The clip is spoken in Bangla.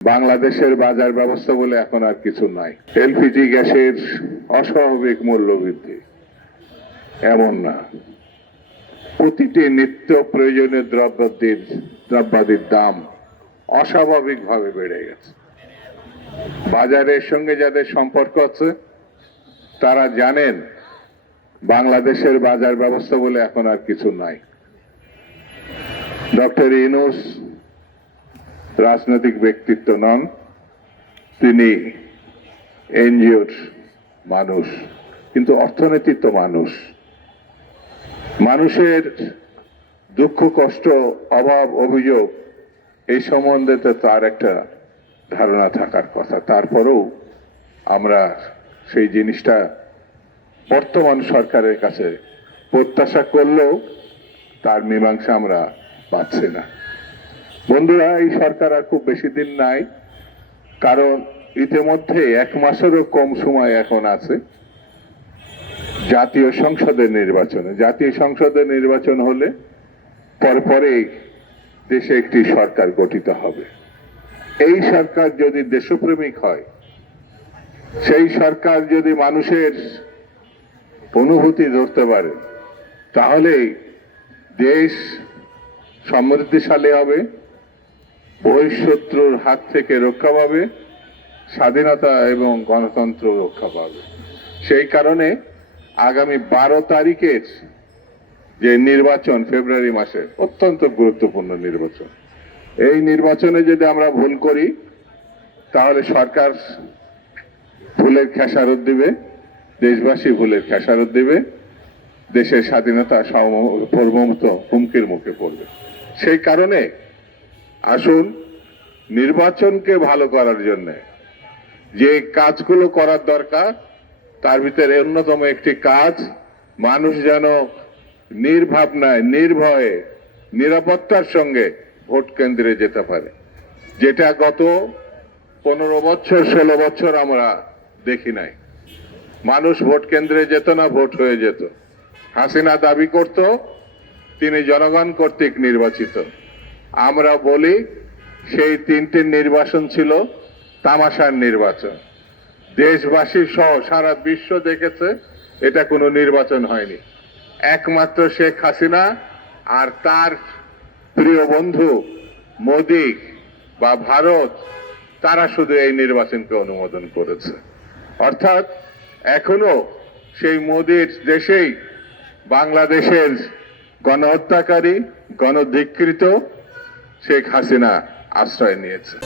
বাংলাদেশের বাজার ব্যবস্থা বলে এখন আর কিছু নাই। এলপিজি গ্যাসের অস্বাভাবিক মূল্য বৃদ্ধি এমন না, প্রতিটি নিত্য প্রয়োজনীয় দ্রব্যাদির দাম অস্বাভাবিকভাবে বেড়ে গেছে। বাজারের সঙ্গে যাদের সম্পর্ক আছে তারা জানেন বাংলাদেশের বাজার ব্যবস্থা বলে এখন আর কিছু নাই। ডক্টর ইউনূস রাজনৈতিক ব্যক্তিত্ব নন, তিনি এনজিওর মানুষ, কিন্তু অর্থনীতির তো মানুষ। মানুষের দুঃখ কষ্ট অভাব অভিযোগ এই সম্বন্ধে তো তার একটা ধারণা থাকার কথা। তারপরেও আমরা সেই জিনিসটা বর্তমান সরকারের কাছে প্রত্যাশা করলেও তার মীমাংসা আমরা পাচ্ছি না। বন্ধুরা, এই সরকার আর খুব বেশি দিন নাই, কারণ ইতিমধ্যে 1 মাসেরও কম সময় এখন আছে জাতীয় সংসদের নির্বাচনে। জাতীয় সংসদের নির্বাচন হলে পরপরেই দেশে একটি সরকার গঠিত হবে। এই সরকার যদি দেশপ্রেমিক হয়, সেই সরকার যদি মানুষের অনুভূতি ধরতে পারে, তাহলে দেশ সমৃদ্ধিশালী হবে, বহিঃশত্রুর হাত থেকে রক্ষা পাবে, স্বাধীনতা এবং গণতন্ত্র রক্ষা পাবে। সেই কারণে আগামী 12 তারিখের যে নির্বাচন, ফেব্রুয়ারি মাসে অত্যন্ত গুরুত্বপূর্ণ নির্বাচন, এই নির্বাচনে যদি আমরা ভুল করি তাহলে সরকার ভুলের খেসারত দিবে, দেশবাসী ভুলের খেসারত দিবে, দেশের স্বাধীনতা সার্বভৌমত্ব হুমকির মুখে পড়বে। সেই কারণে আসুন নির্বাচনকে ভালো করার জন্য যে কাজগুলো করার দরকার তার ভিতরে অন্যতম একটি কাজ, মানুষ যেন নির্ভাবনায় নির্ভয়ে নিরাপত্তার সঙ্গে ভোট কেন্দ্রে যেতে পারে, যেটা গত 15 বছর 16 বছর আমরা দেখি নাই। মানুষ ভোট কেন্দ্রে যেত না, ভোট হয়ে যেত। হাসিনা দাবি করত তিনি জনগণ কর্তৃক নির্বাচিত। আমরা বলি সেই 3টি নির্বাচন ছিল তামাশার নির্বাচন। দেশবাসী সহ সারা বিশ্ব দেখেছে এটা কোনো নির্বাচন হয়নি। একমাত্র শেখ হাসিনা আর তার প্রিয় বন্ধু মোদি বা ভারত, তারা শুধু এই নির্বাচনকে অনুমোদন করেছে। অর্থাৎ এখনো সেই মোদির দেশেই বাংলাদেশের গণহত্যাকারী, গণধিকৃত শেখ হাসিনা আশ্রয় নিয়েছে।